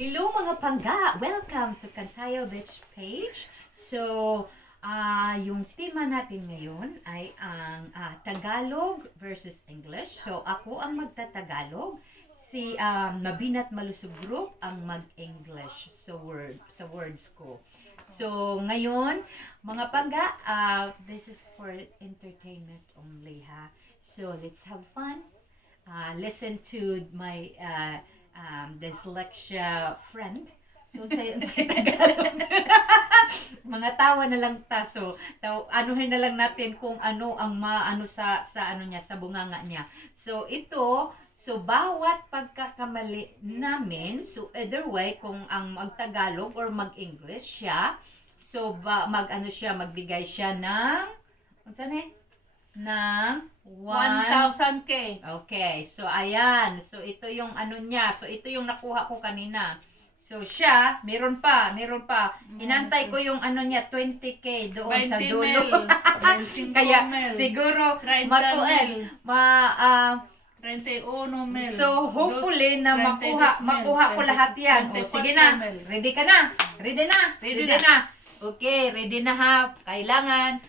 Hello mga pangga! Welcome to Kantayo Beach page. So, yung tema natin ngayon ay ang Tagalog versus English. So, ako ang magta-Tagalog. Si Mabinat Malusog Group ang mag-English sa words ko. So, ngayon, mga pangga, this is for entertainment only ha. So, let's have fun. Listen to my dyslexia friend. So, sa Tagalog. Mga tawa na lang taso. Anuhin na lang natin kung ano ang maano sa ano niya, sa bunganga niya. So, bawat pagkakamali namin, so either way, kung ang mag-Tagalog or mag-English siya, so magbigay siya ng, ng 1,000K. Okay, so ayan. So ito yung ano niya. So ito yung nakuha ko kanina. So siya, meron pa. Inantay ko yung ano niya, 20K doon sa dulo. Kaya siguro 31 mil. So hopefully na makuha ko lahat yan. O, sige na. Ready ka na? Ready na. Okay, ready na ha. Kailangan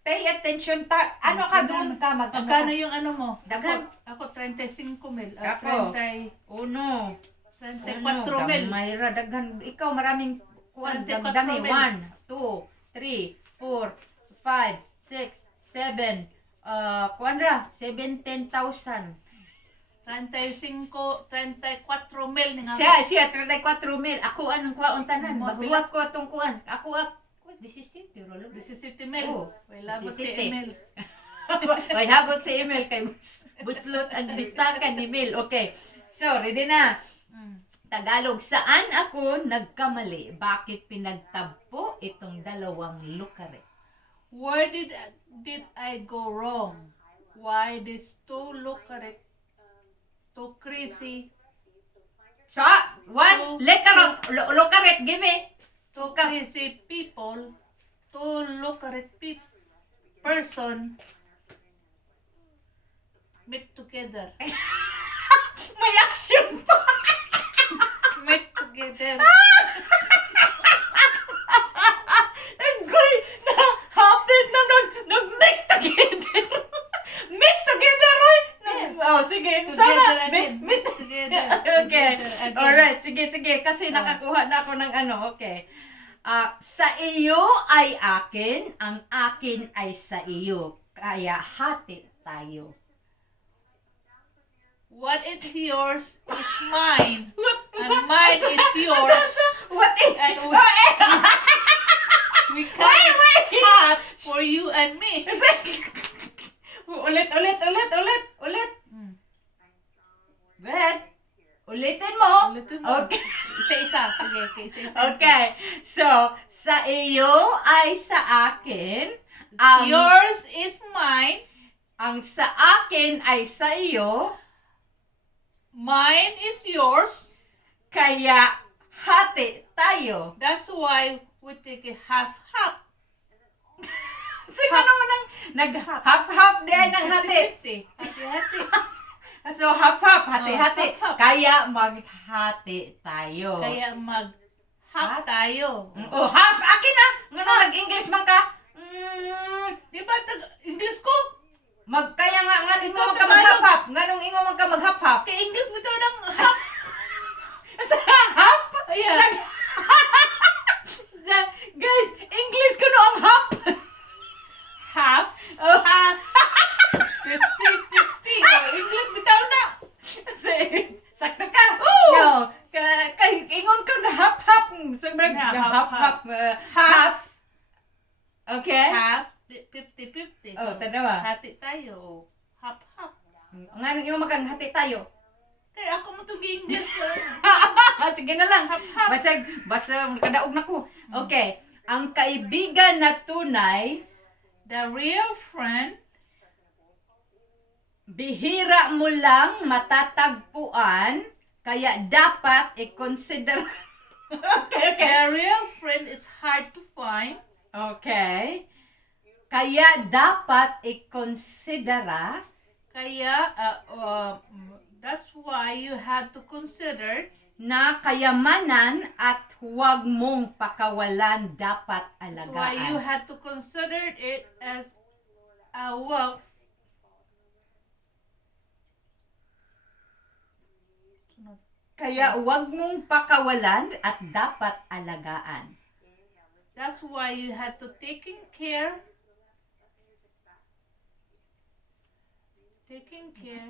pay attention ano ka doon ka Magkano yung ano mo? Daghan. Ako 35 mil. Ako 34 mil. Mayra daghan. Ikaw maraming kuan 34 dami. mil. 1, 2, 3, 4, 5, 6, 7 kuan 17,000. 34 mil nga. Siya 34 mil. Ako anong kuhaon tanan? Maghuwat ko atong kuan. Ako 17 mil. Oh, May labot si 17. Emil. May habot si Emil kay buslot ang bitakan ni Emil. Okay. So, ready na. Tagalog, saan ako nagkamali? Bakit pinagtagpo itong dalawang lukare? Where did I go wrong? Why these two look too crazy? So, one, lukaret, give me. Two crazy people, two person meet together. May action pa. Meet together. Agoy, na-happen na nag-make together. Meet together, Roy. Oh, sige. Sana, meet together. Okay. Together again. Alright, sige. Kasi nakakuha na ako ng ano. Okay. Sa iyo ay akin, ang akin ay sa iyo. Kaya hati tayo. What is yours is mine. And mine is yours. What is? And we can have for you and me. Ulit. Ben, ulitin mo. Okay. Isa-isa. Sige, isa-isa. Okay. So, sa iyo ay sa akin. Yours is mine. Ang sa akin ay sa iyo. Mine is yours. Kaya hati tayo. That's why we take a half-half. Sino naman ang nag-half-half di ay ng hati? Hati-hati. So, half-half, hati-hati. Half-half. Kaya maghati tayo. Kaya mag-half tayo. Oh, half. Akin na. Nga nag-English man ka. Di ba English ko? Kaya nga ingo Ikaw ka Tagalog. mag-half-half. Nga nung ingo man ka mag-half-half. Kaya English bitaw ng half. Sa half? Ayan. Guys, English ko no ang half. Half. Oh. Half. 50-50. Oh, English bitaw na. Sakto ka. Oo. No. Kay ingon ka nga half-half. Sobrang half-half. Half. Okay? Half. 50-50. Oh, tanawa. Hati tayo. Half-half. Nga nung ingo maghati tayo. Kaya ako mo itong English. Sige na lang. Half-half. Basta kadaog na ko. Okay. Ang kaibigan na tunay, The real friend, bihira mo lang matatagpuan, kaya dapat i-consider. Okay. the real friend is hard to find. Okay. Kaya dapat i-considera. Kaya, that's why you have to consider na kayamanan at huwag mong pakawalan, dapat That's why you alagaan. had to consider it as a wealth. Kaya huwag mong pakawalan at dapat alagaan. That's why you had to taking care.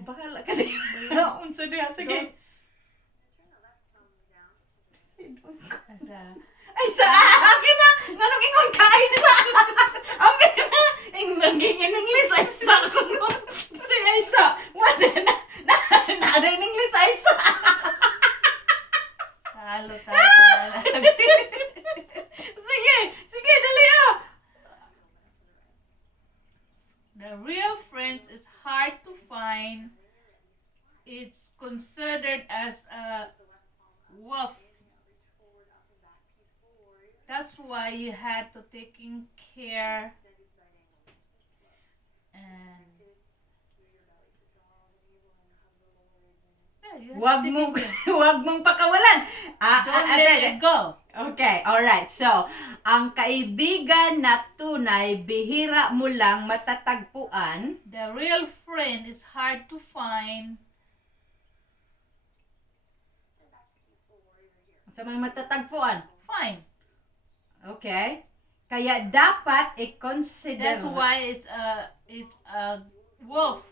Bahala ka din. Unsa diha, sige. Ay, sa akin na! Nganong ingon ka, ay sa! Abi na! Ang naging in English, ay sa! Si ay sa! Wala na! Nada in English, ay sa! Talo tayo. Sige! Sige, dali ah! The real friends is hard to find. It's considered as a wealth. That's why you had to taking care and yeah, you had Huwag to mong, taking care. huwag mong pakawalan. Don't let it go. Okay, alright. So, ang kaibigan na tunay, bihira mo lang matatagpuan. The real friend is hard to find. Sa mga matatagpuan. Fine. Okay? Kaya dapat i-consider. That's why it's a wealth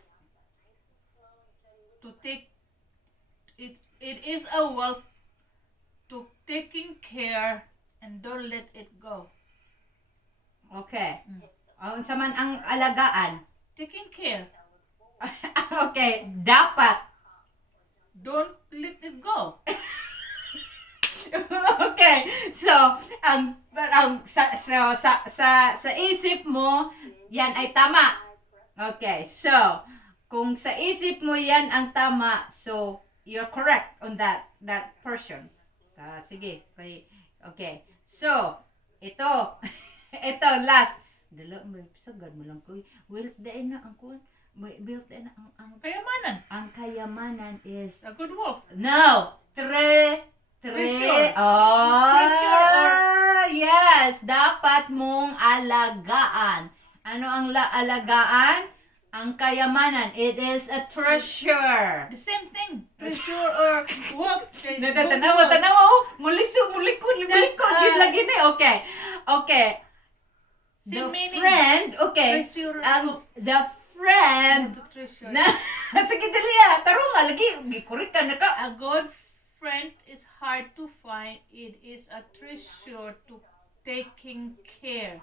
to take. It is a wealth to taking care and don't let it go. Okay. Sa man ang alagaan. Taking care. Okay, dapat. Don't let it go. Okay. So, sa isip mo, yan ay tama. Okay. So, kung sa isip mo yan ang tama, so you're correct on that portion. Sige. Okay. So, ito. Ito last. Dala mo sagad mo lang ko. Well, dai na ang kuan. Built na ang Kayamanan. ang kayamanan is A good wealth. no. Treasure. Oh, Treasure yes. Dapat mong alagaan. Ano ang alagaan? Ang kayamanan. It is a treasure. The same thing. Treasure or wealth. Tanawa. Mulikod. Just, Yun lagi na. Okay. The Same meaning. friend. Okay. Treasure. The friend. To treasure. Sige, dali ah. Tarong nga. Lagi. Gikurik ka na ka. A good friend is hard to find. It is a treasure to taking care.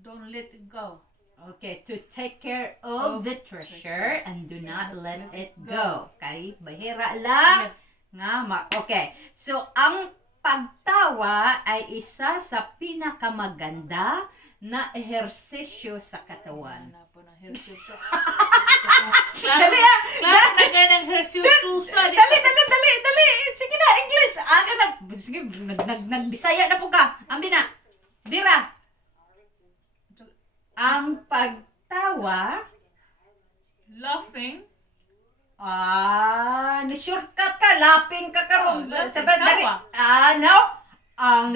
Don't let it go. Okay, to take care of the treasure and do not let it go. Okay, bahira lang. Okay, so ang pagtawa ay isa sa pinakamaganda na ehersisyo sa katawan. Dali ah! Klaro na ganang hersyususa. Dali! Sige na, English! Sige, nagbisaya na po ka. Ambi na. Bira. Ang pagtawa, Laughing. ni-shortcut ka, laping ka karon. Laughing, Sabi, dali. tawa. No. Ang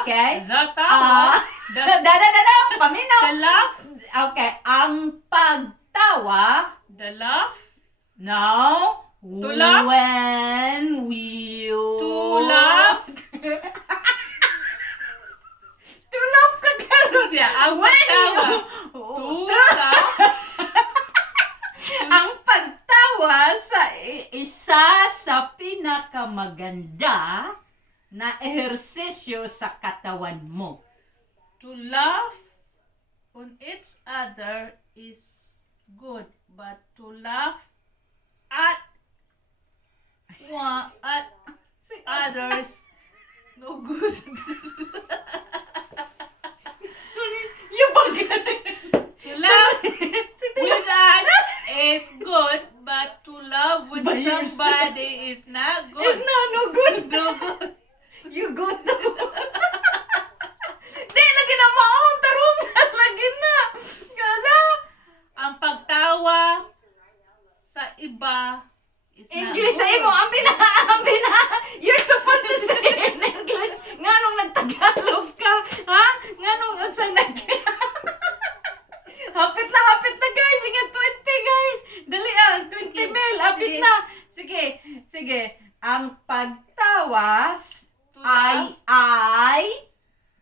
okay. The tawa. Paminaw. The laugh. Okay, ang pagtawa, The laugh. no. To laugh? When you... To laugh. To laugh ka karon. Siya, ang When pagtawa. you... To laugh. Ang pagtawa sa isa sa pinakamaganda na ehersisyo sa katawan mo. To laugh on each other is good, but to laugh at others no good. Sorry, yung bagay. To laugh with us is good, but to love with By yourself. somebody is not good. It's not no good. No good. You good na. Di, lagi na maon. Tarong na. Lagi na. Gala. Ang pagtawa sa iba is not English sa good. imo. Ang Sige, ang pagtawas To laugh, ay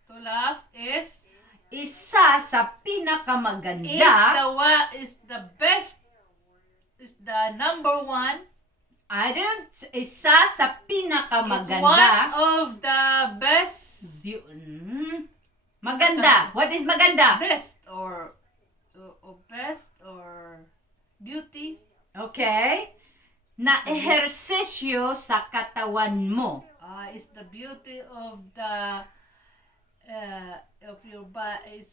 to laugh is isa sa is pinakamaganda. is the best, is the number one. Isa sa Is one pinakamaganda. of the best. Maganda. What is maganda? Best or best or beauty. Okay? Na ehersisyo sa katawan mo. Is the beauty of the of your body is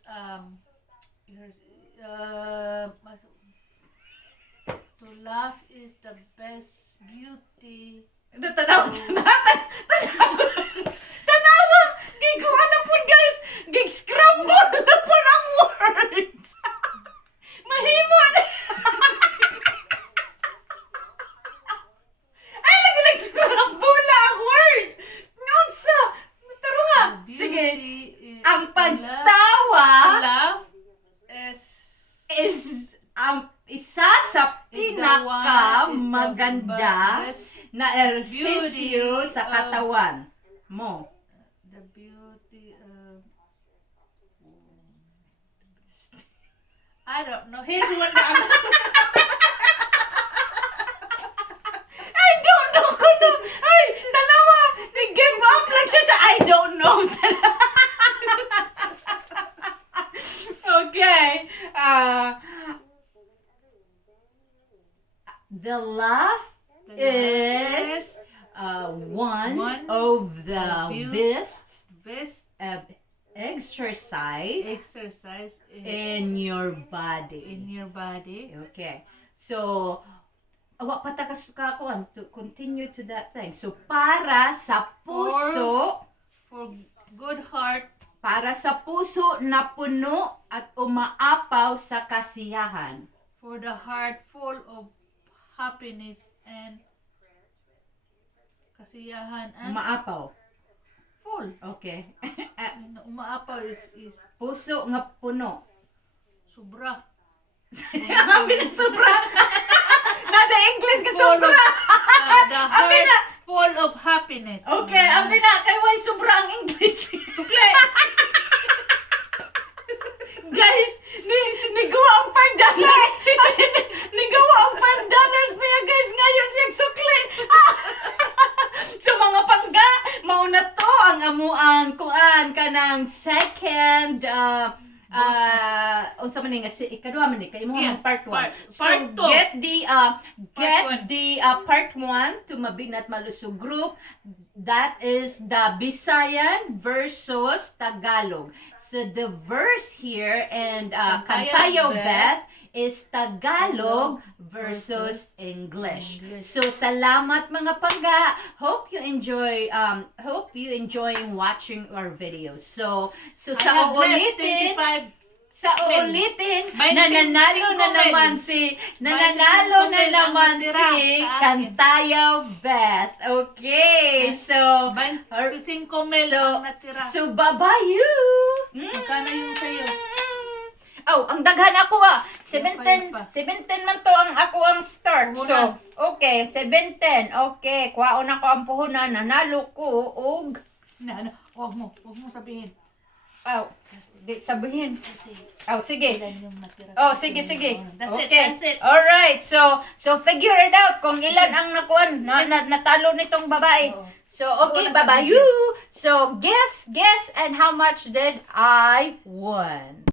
to laugh is the best beauty. Tanawa. Gig ko ano po guys. Gig scramble na po ang words. Mahimo na. Ay, lagi scramble ang words. Ngonsa. Taro nga. The Sige. beauty is Ang to pagtawa laugh is ang isa sa pinakamaganda na ehersisyo sa katawan mo. the beauty of I don't know. Here's one that I don't know kuno. Ay, tanawa. Nag-give up lang siya sa I don't know. Okay. The laugh is one one of the best best exercise exercise in your body. in your body. Okay. So, awa pa ta kasukakuan to continue to that thing. So, para sa puso, For good heart, para sa puso na puno at umaapaw sa kasiyahan. for the heart full of happiness and kasiyahan and Umaapaw. full. Okay. Umaapaw is Puso nga puno. sobra. Abi na sobra. Nada English ka Full of, sobra. the Abi heart na. full of happiness. Okay, abi na kay why sobra ang English. Sukle. Guys, nigawa ang $5. Nigawa ang $5 niya guys ngayon siyang sukli. So mga pangga, mauna to ang amuang kuan kanang second unsa man ni nga ikaduha man ni kay mo Yeah, ang part 1. part So two. get the one. part 1 to Mabinat Malusog group. That is the Bisayan versus Tagalog. So the verse here and Kantayo Beth is Tagalog versus English. So salamat mga pangga. Hope you enjoying watching our videos. So sa I have left uulitin 25. sa ulitin, 25 nananalo na naman si 25 si natira sa akin. Kantayo Beth. Okay, so 25 mil ang natira. so babayu. Magkano yung sa'yo? Oh, ang daghan ako 17 pa. 17 man to ang ako ang start. So, Puhunan. okay, 17. Okay, kuhaon ako ang puhunan, nanalo ko og Huwag mo sabihin. di sabihin. Kasi Sige. ilan yung natira. Oh, sa sige, akin. sige. That's Okay. it. All right. So figure it out kung ilan ang nakuan natalo nitong babae. Oo. So, okay, Oo, bye-bye. So, guess, and how much did I won?